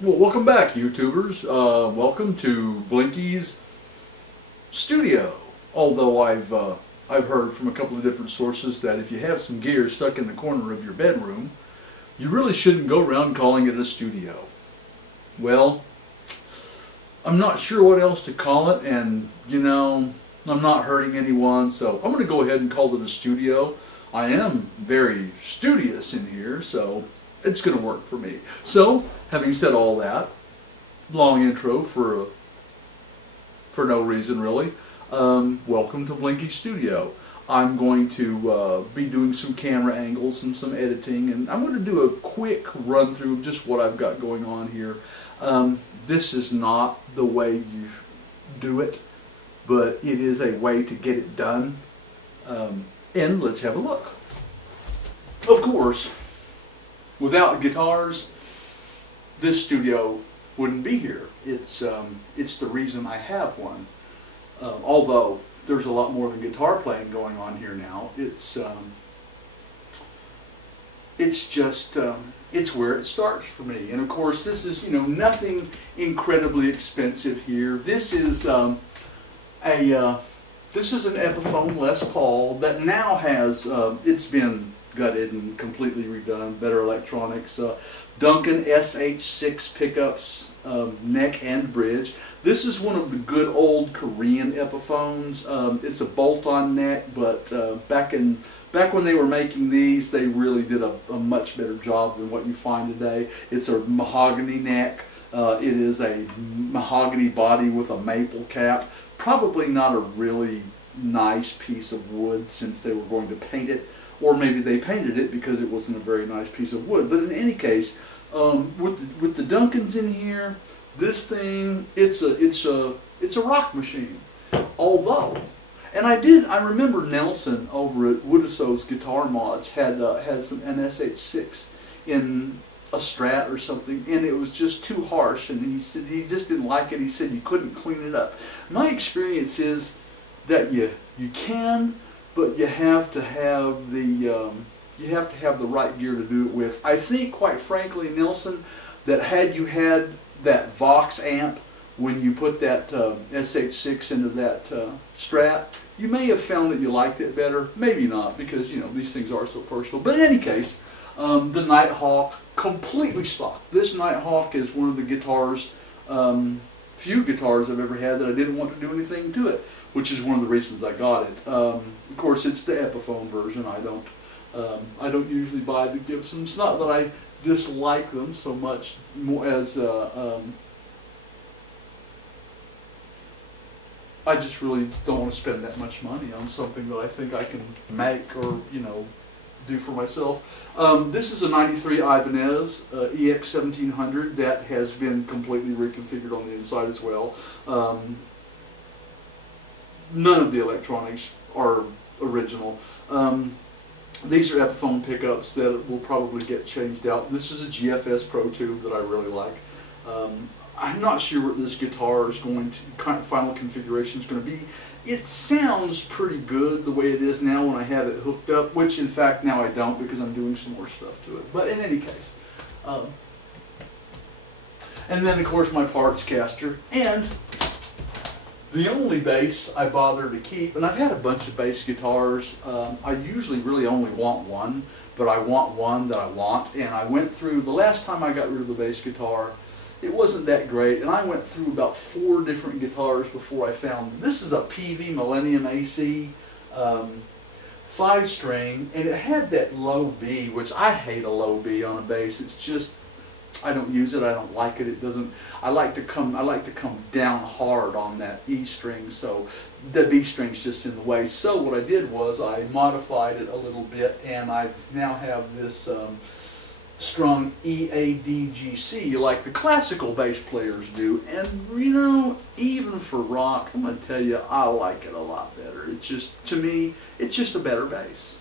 Well, welcome back, YouTubers. Welcome to Blinky's studio. Although I've heard from a couple of different sources that if you have some gear stuck in the corner of your bedroom, you really shouldn't go around calling it a studio. Well, I'm not sure what else to call it, and I'm not hurting anyone, so I'm going to go ahead and call it a studio. I am very studious in here, so it's going to work for me. So, having said all that, long intro for no reason really. Welcome to Blinky Studio. I'm going to be doing some camera angles and some editing, and I'm going to do a quick run through of just what I've got going on here. This is not the way you do it, but it is a way to get it done. And let's have a look. Of course, without guitars, this studio wouldn't be here. It's the reason I have one. Although there's a lot more than guitar playing going on here now. It's where it starts for me. And of course, this is nothing incredibly expensive here. This is this is an Epiphone Les Paul that now has it's been gutted and completely redone, better electronics, Duncan SH6 pickups, neck and bridge. This is one of the good old Korean Epiphones. It's a bolt-on neck, but back when they were making these, they really did a much better job than what you find today. It's a mahogany neck. It is a mahogany body with a maple cap. Probably not a really nice piece of wood since they were going to paint it. Or maybe they painted it because it wasn't a very nice piece of wood. But in any case, with the Duncans in here, this thing it's a rock machine. Although, and I remember Nelson over at Woodisow's Guitar Mods had some an SH6 in a Strat or something, and it was just too harsh, and he said he just didn't like it. He said you couldn't clean it up. My experience is that you can, but you have to have the right gear to do it with. I think, quite frankly, Nelson, that had you had that Vox amp when you put that SH6 into that Strat, you may have found that you liked it better. Maybe not, because these things are so personal. But in any case, the Nighthawk, completely stock. This Nighthawk is one of the guitars, few guitars I've ever had that I didn't want to do anything to it, which is one of the reasons I got it. Of course, it's the Epiphone version. I don't usually buy the Gibsons. Not that I dislike them so much, more as I just really don't want to spend that much money on something that I think I can make or do for myself. This is a '93 Ibanez EX 1700 that has been completely reconfigured on the inside as well. None of the electronics are original. These are Epiphone pickups that will probably get changed out. This is a GFS Pro Tube that I really like. I'm not sure what this guitar is going to, final configuration is going to be. It sounds pretty good the way it is now when I have it hooked up, which in fact now I don't because I'm doing some more stuff to it. But in any case. And then of course my parts caster. And the only bass I bother to keep, and I've had a bunch of bass guitars, I usually really only want one, but I want one that I want, and I went through, the last time I got rid of the bass guitar, it wasn't that great, and I went through about 4 different guitars before I found, this is a PV Millennium AC 5-string, and it had that low B, which I hate a low B on a bass. It's just, I don't use it. I don't like it. It doesn't. I like to come down hard on that E string, so the B string's just in the way. So what I did was I modified it a little bit, and I now have this strung EADGC like the classical bass players do. And even for rock, I'm going to tell you, I like it a lot better. It's just, to me, it's just a better bass.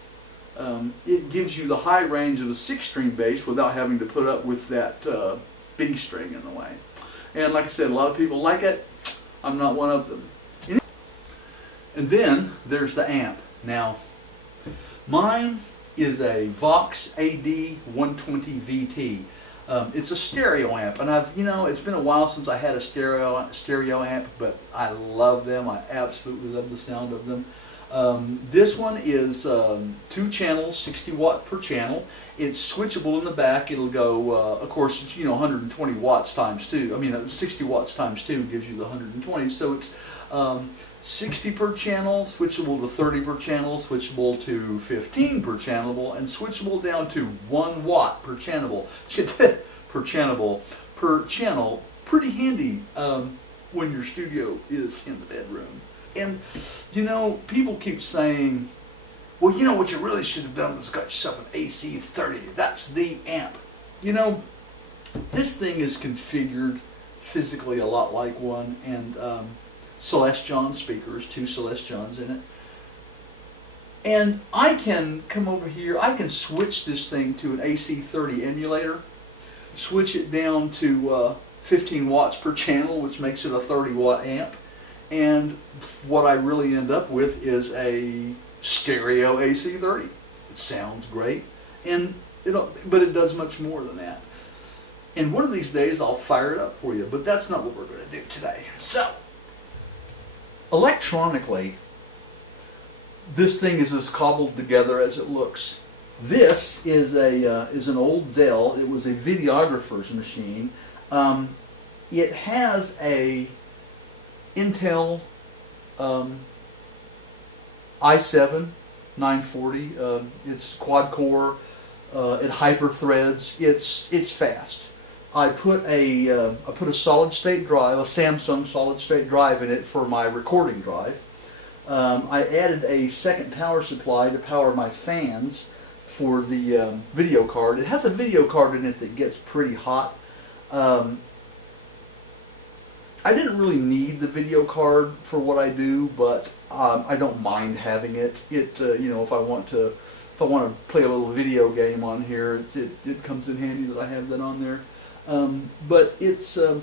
It gives you the high range of a 6-string bass without having to put up with that B string in the way. And like I said, a lot of people like it. I'm not one of them. And then there's the amp. Now, mine is a Vox AD 120 VT. It's a stereo amp, and it's been a while since I had a stereo amp, but I love them. I absolutely love the sound of them. This one is 2 channels, 60 watt per channel. It's switchable in the back. It'll go, of course, it's 120 watts times 2. I mean, 60 watts times 2 gives you the 120. So it's 60 per channel, switchable to 30 per channel, switchable to 15 per channel, and switchable down to 1 watt per channel. per channel. Pretty handy when your studio is in the bedroom. And people keep saying, well, what you really should have done was got yourself an AC30. That's the amp. This thing is configured physically a lot like one, and Celestion speakers, 2 Celestions in it. And I can come over here, I can switch this thing to an AC30 emulator, switch it down to 15 watts per channel, which makes it a 30 watt amp. And what I really end up with is a stereo AC30. It sounds great, and but it does much more than that. And one of these days I'll fire it up for you, but that's not what we're going to do today. So, electronically, this thing is as cobbled together as it looks. This is an old Dell. It was a videographer's machine. It has a Intel i7 940. It's quad core. It hyper threads. It's fast. I put a solid state drive, a Samsung solid state drive in it for my recording drive. I added a second power supply to power my fans for the video card. It has a video card in it that gets pretty hot. I didn't really need the video card for what I do, but I don't mind having it. If I want to play a little video game on here, it comes in handy that I have that on there. But it's a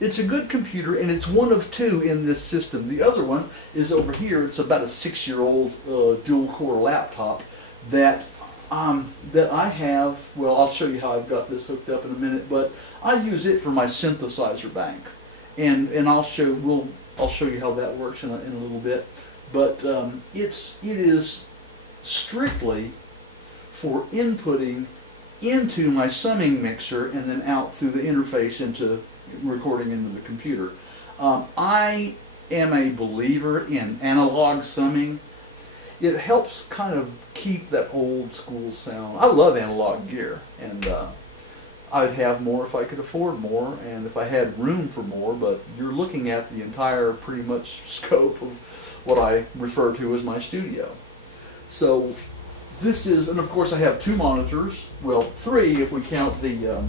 good computer, and it's one of 2 in this system. The other one is over here. It's about a 6-year-old dual-core laptop that I have. Well, I'll show you how I've got this hooked up in a minute, but I use it for my synthesizer bank, and I'll show you how that works in a little bit. But it is strictly for inputting into my summing mixer and then out through the interface into recording into the computer. I am a believer in analog summing. It helps kind of keep that old school sound. I love analog gear, and I'd have more if I could afford more and if I had room for more, but you're looking at the entire pretty much scope of what I refer to as my studio. So this is, and of course I have 2 monitors, well 3 if we count the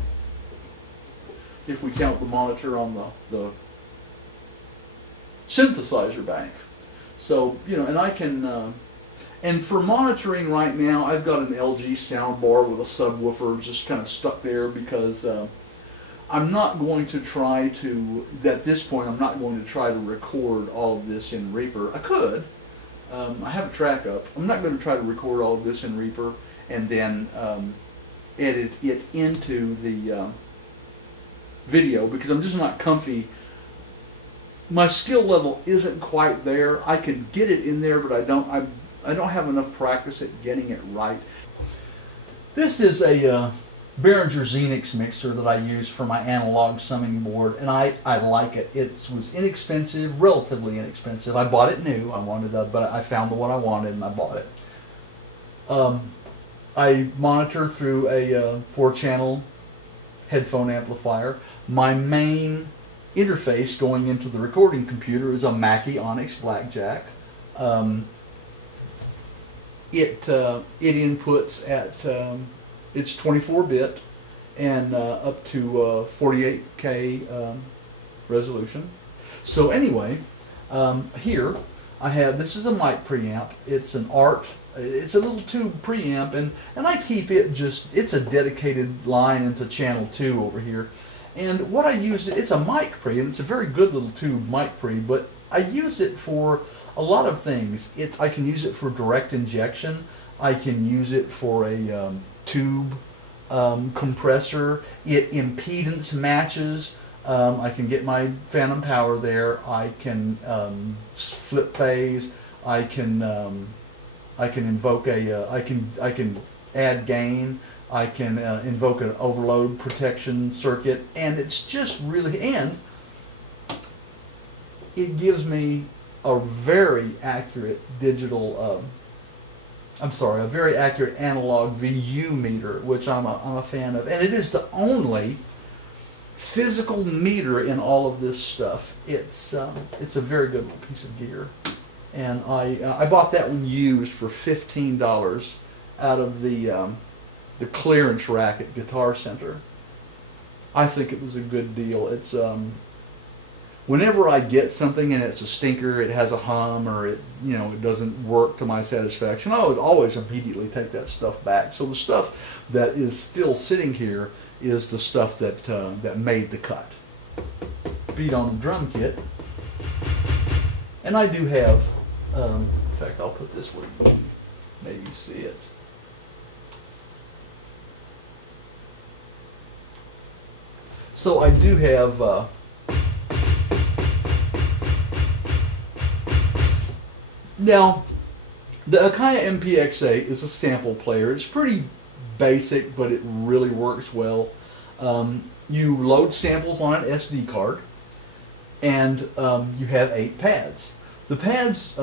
monitor on the synthesizer bank. So, and I can, and for monitoring right now, I've got an LG soundbar with a subwoofer just kind of stuck there because I'm not going to try to, at this point, I'm not going to try to record all of this in Reaper. I could. I have a track up. I'm not going to try to record all of this in Reaper and then edit it into the video because I'm just not comfy. My skill level isn't quite there. I can get it in there, but I don't have enough practice at getting it right. This is a Behringer Xenix mixer that I use for my analog summing board, and I like it. It was inexpensive, relatively inexpensive. I bought it new. But I found the one I wanted and I bought it. I monitor through a 4-channel headphone amplifier. My main interface going into the recording computer is a Mackie Onyx Blackjack. It inputs at it's 24-bit and up to 48K resolution. So anyway, here I have, this is a mic preamp. It's an ART. It's a little tube preamp, and I keep it just, it's a dedicated line into channel 2 over here. And what I use, it's a mic pre, and it's a very good little tube mic pre, but I use it for a lot of things. I can use it for direct injection. I can use it for a tube compressor. It impedance matches. I can get my phantom power there. I can flip phase. I can invoke a. I can add gain. I can invoke an overload protection circuit, and it's just really, and it gives me a very accurate digital. A very accurate analog VU meter, which I'm a fan of, and it is the only physical meter in all of this stuff. It's a very good little piece of gear, and I bought that one used for $15 out of the clearance rack at Guitar Center. I think it was a good deal. It's whenever I get something and it's a stinker, it has a hum, or it doesn't work to my satisfaction, I would always immediately take that stuff back. So the stuff that is still sitting here is the stuff that made the cut. Beat on the drum kit, and I do have. In fact, I'll put this where you can maybe see it. So I do have. Now, the Akai MPX8 is a sample player. It's pretty basic, but it really works well. You load samples on an SD card, and you have 8 pads. The pads,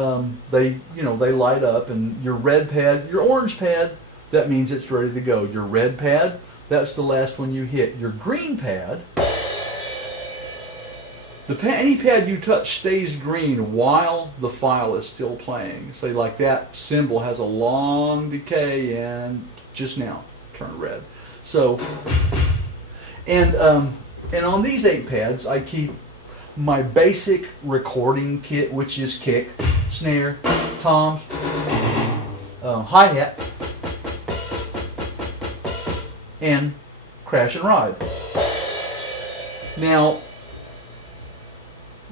they light up, and your red pad, your orange pad, that means it's ready to go. Your red pad, that's the last one you hit. Your green pad, any pad you touch stays green while the file is still playing. Say like that symbol has a long decay and just now turned red. So, and on these 8 pads I keep my basic recording kit, which is kick, snare, toms, hi-hat, and crash and ride. Now,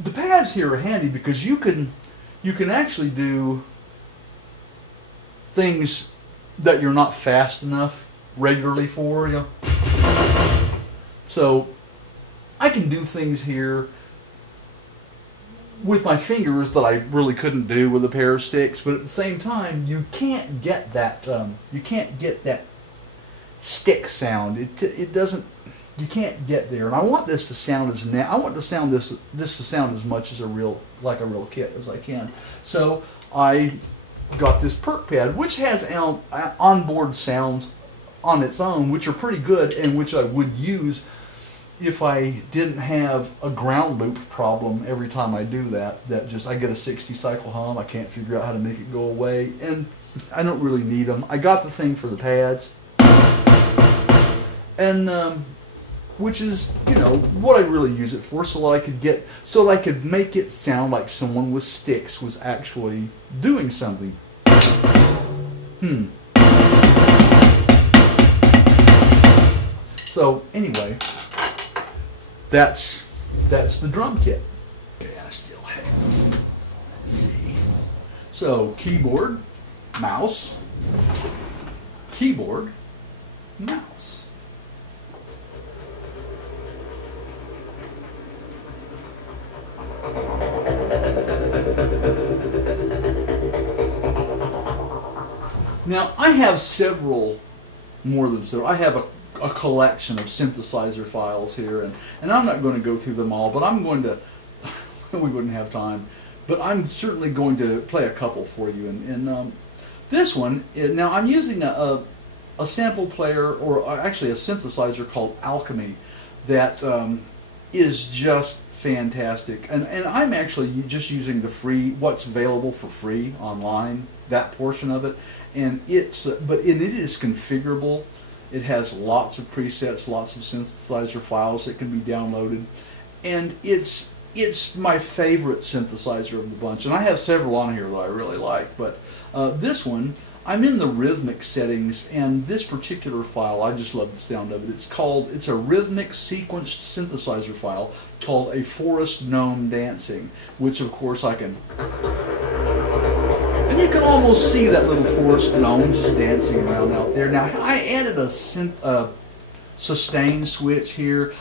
the pads here are handy because you can actually do things that you're not fast enough regularly for. So I can do things here with my fingers that I really couldn't do with a pair of sticks. But at the same time, you can't get that stick sound. It doesn't. You can't get there, and I want this to sound I want to sound this to sound as much as like a real kit as I can. So I got this perk pad, which has onboard sounds on its own, which are pretty good, and which I would use if I didn't have a ground loop problem every time I do that. I get a 60 cycle hum. I can't figure out how to make it go away, and I don't really need them. I got the thing for the pads, and which is, what I really use it for, so I could make it sound like someone with sticks was actually doing something. So anyway, that's the drum kit. Okay, I still have. Let's see. So keyboard, mouse, keyboard, mouse. Now, I have more than several. I have a collection of synthesizer files here, and I'm not going to go through them all, but I'm going to, we wouldn't have time, but I'm certainly going to play a couple for you. And this one, now I'm using a sample player, or actually a synthesizer called Alchemy, that is just fantastic. And I'm actually just using what's available for free online, that portion of it. And it is configurable. It has lots of presets, lots of synthesizer files that can be downloaded, and it's my favorite synthesizer of the bunch. And I have several on here that I really like, but this one, I'm in the rhythmic settings, and this particular file, I just love the sound of it. It's a rhythmic sequenced synthesizer file called A Forest Gnome Dancing, which of course I can. And you can almost see that little forest gnome just dancing around out there. Now, I added a sustain switch here.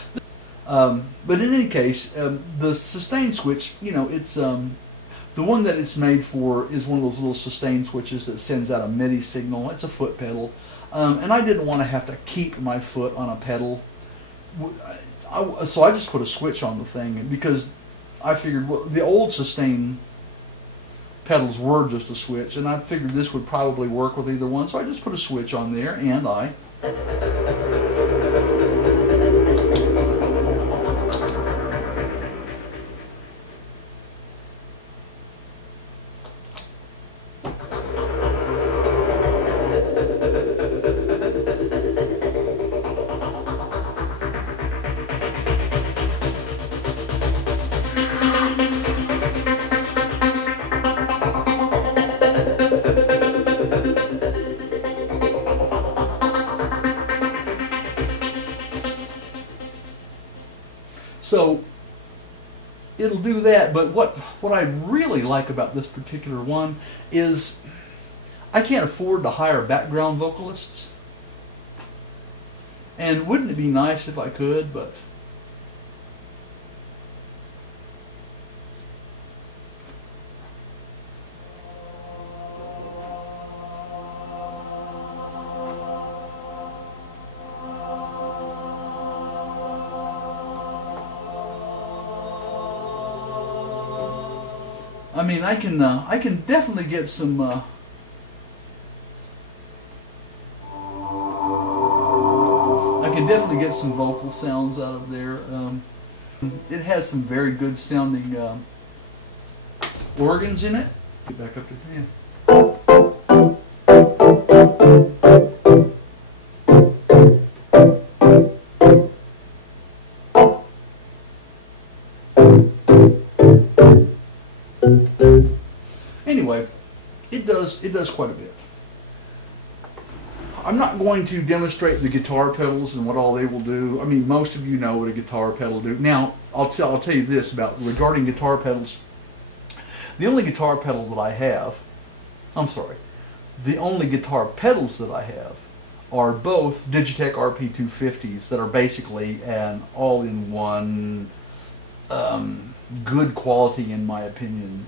But in any case, the sustain switch, you know, it's the one that it's made for is one of those little sustain switches that sends out a MIDI signal. It's a foot pedal, and I didn't want to have to keep my foot on a pedal, so I just put a switch on the thing because I figured, well, the old sustain pedals were just a switch, and I figured this would probably work with either one, so I just put a switch on there, and I so it'll do that, but what I really like about this particular one is I can't afford to hire background vocalists. And wouldn't it be nice if I could, but I mean, I can definitely get some I can definitely get some vocal sounds out of there. It has some very good sounding organs in it. Get back up to 10. Anyway, it does quite a bit. I'm not going to demonstrate the guitar pedals and what all they will do. I mean, most of you know what a guitar pedal will do. Now, I'll tell you this regarding guitar pedals. The only guitar pedal that I have, the only guitar pedals that I have are both Digitech RP250s that are basically an all-in-one good quality, in my opinion.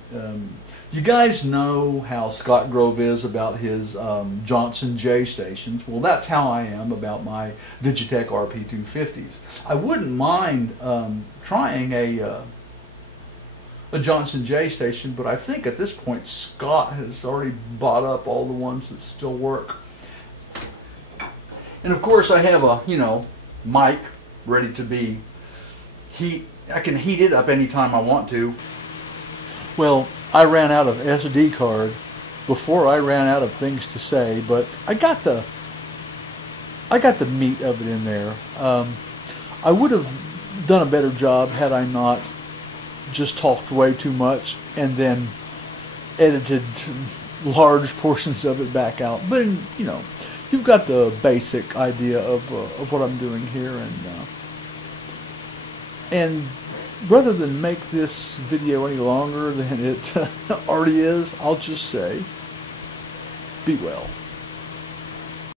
You guys know how Scott Grove is about his Johnson J stations. Well, that's how I am about my Digitech RP250s. I wouldn't mind trying a Johnson J station, but I think at this point Scott has already bought up all the ones that still work. And of course I have a, mic ready to be I can heat it up anytime I want to. Well, I ran out of SD card before I ran out of things to say, but I got the meat of it in there. I would have done a better job had I not just talked way too much and then edited large portions of it back out. But you've got the basic idea of what I'm doing here, and rather than make this video any longer than it already is, I'll just say, be well.